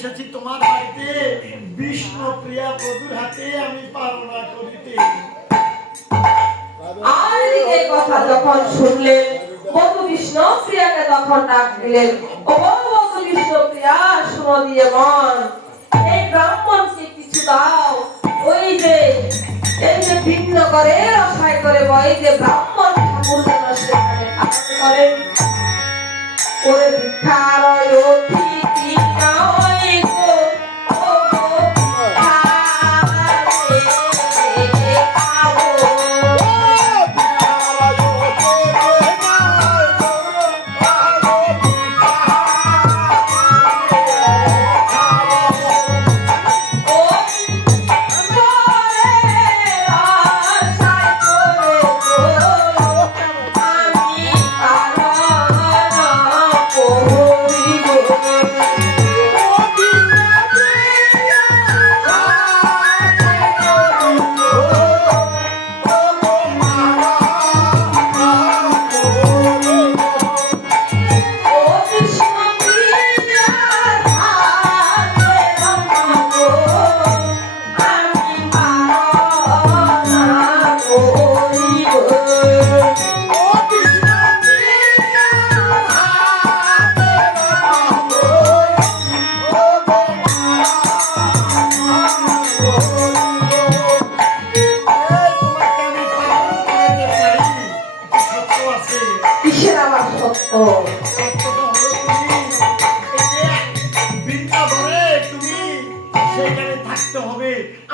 এসেছি তোমার বাড়িতে বিষ্ণু প্রিয়া বধূর হাতে আমি পালনা করিতে। আর এই কথা যখন শুনলেন বধূ বিষ্ণু প্রিয়াকে তখন ডাক দিলেন, ও বধূ বিষ্ণু প্রিয়া, শুনো দিয়ে মন, এই ব্রাহ্মণকে কিছু দাও। ওই যে এই যে ভিন্ন করে রসায় করে বই যে ব্রাহ্মণ ঠাকুর যেন সেখানে কাজ করেন। ওরে ভিক্ষার অতিথি নয় গো, ও ভিক্ষারে আবো।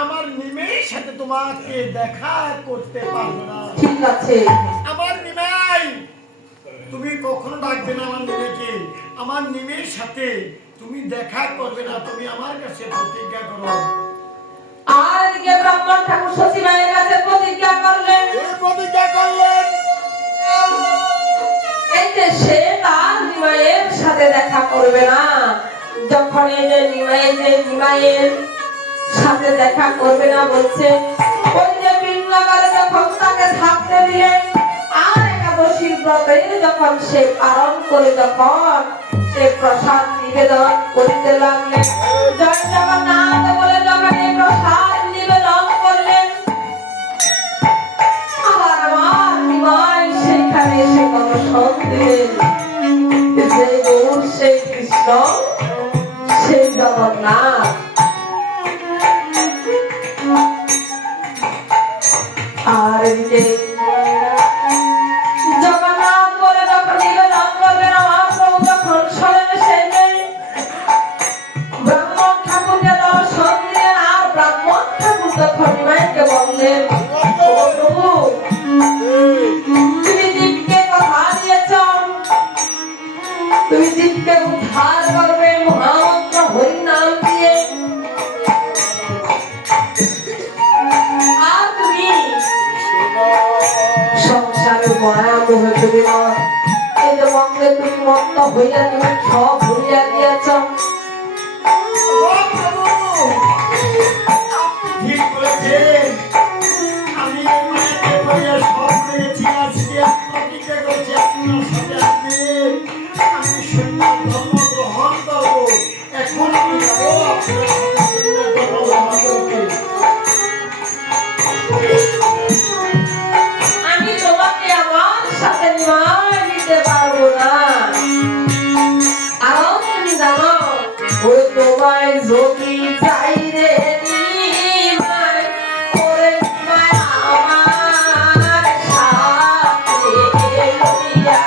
আমার নিমের সাথে তোমাকে দেখা করতে পারবো না। ঠিক আছে, আমার নিমাই, তুমি কখনো ডাকবে না আমার নিমেকে। আমার নিমের সাথে তুমি দেখা করবে না, তুমি আমার কাছে প্রতিজ্ঞা করো। আর এদিকে ব্রাহ্মণ ঠাকুর সচিবায়ের কাছে প্রতিজ্ঞা করলেন। এই যে সে তার নিমাইয়ের সাথে দেখা করবে না। যখন এই যে নিমাইয়ের সাথে দেখা করবে না বলছে, ওই যে বিন্নগরে যখন তাকে থাকতে দিলেন, আর একাদশীর ব্রতের যখন সে পালন করে যখন সে প্রসাদ নিবেদন করতে লাগলেন, জয় জগন্নাথ বলে যখন এই প্রসাদ নিবেদন করলেন, আবার আমার নিমাই সেখানে এসে দর্শন দিলেন যে গৌর সে কৃষ্ণ, সে জগন্নাথ। আর এদিকে জগন্নাথ বলে যখন নিবেদন করবেন, আমার প্রভু যখন শরণে এসে ব্রাহ্মণ ঠাকুরকে দর্শন দিলেন। আর ব্রাহ্মণ ঠাকুর তখন নিমাইকে বললেন, ও প্রভু, তুমি দীপকে কথা দিয়েছ, তুমি দীপকে উদ্ধার করবে মহামন্ত্র হরি নাম দিয়ে। আর তুমি সংসারে মায়া মোহে তুমি এই যে মন্ত্রে তুমি মত্ত হইয়া তুমি সব ভুলিয়া দিয়েছ। ঠিক বলেছে, আমি মায়াকে বলিয়া সব করেছি। আজকে প্রতিজ্ঞা করেছি আপনার সাথে আসবে, আমি সন্ন্যাস ধর্ম গ্রহণ করবো। এখন আমি যাবো আপনার সাথে সন্ন্যাস ধর্ম গ্রহণ করতে। আমি তোমাকে আমার সাথে নিয়ে নিতে পারবো না। আর তুমি জানো, ওই তোমায় যদি চাই রে নিমাই, ওরে নিমাই আমার সাথে লইয়া।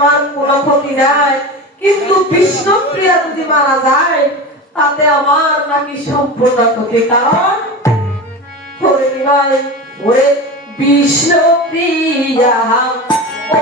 আমার কোনো ক্ষতি নাই, কিন্তু বিষ্ণুপ্রিয়া যদি মারা যায় তাতে আমার নাকি সম্পূর্ণ ক্ষতি। কারণ ওরে নিমাই, ওরে বিষ্ণুপ্রিয়া ও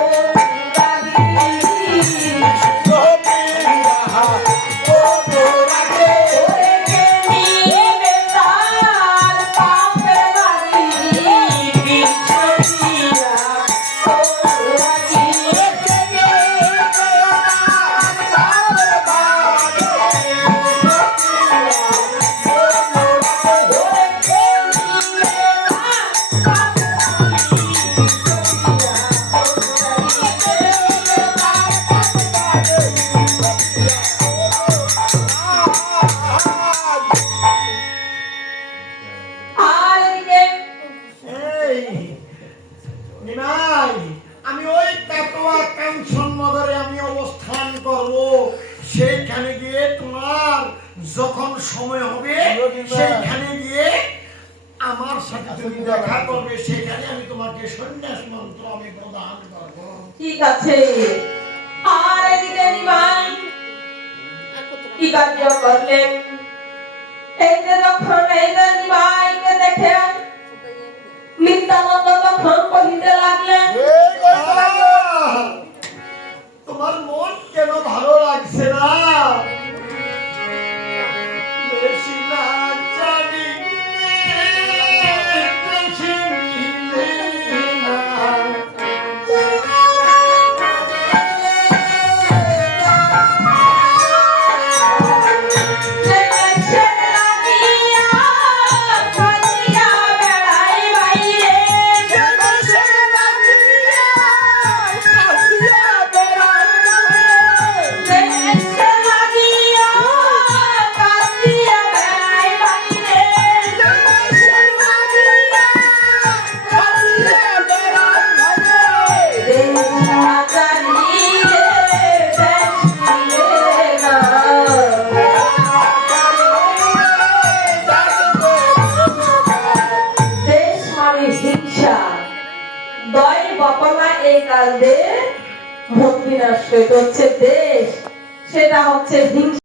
এই নিমাই, আমি ওই কাটোয়া কাঞ্চন নগরে আমি অবস্থান করব। সেইখানে গিয়ে তোমার যখন সময় হবে সেইখানে গিয়ে আমার সাথে তুমি দেখা করবে। সেখানে আমি তোমাকে সন্ন্যাস মন্ত্র আমি প্রদান করব। ঠিক আছে। আর এদিকে নিমাই কি কার্য করলেন? এই যে যখন এই যে নিমাইকে দেখে নিত্যানন্দ তখন কহিতে লাগলেন, তোমার মন কেন ভালো লাগছে না? বেশি না জানি, বেশি মিলে না। ভক্তি নষ্ট হচ্ছে দেশ, সেটা হচ্ছে হিংসা।